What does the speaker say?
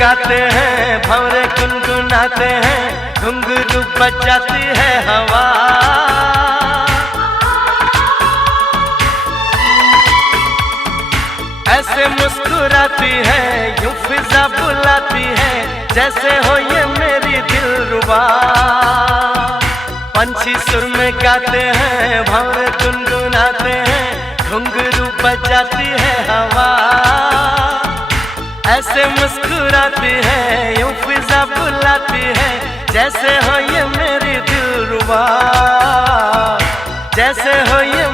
गाते हैं, भंवरे गुनगुनाते हैं, घुंघरू बजाती है हवा। ऐसे मुस्कुराती है, यूं फिजा बुलाती है, जैसे हो ये मेरी दिलरुबा। पंछी सुर में गाते हैं, भंवरे गुनगुनाते हैं, घुंघरू बजाती है हवा। ऐसे मुस्कुराती है, यूं फिजा बुलाती है, जैसे हो ये मेरी दिलरुबा, जैसे हो ये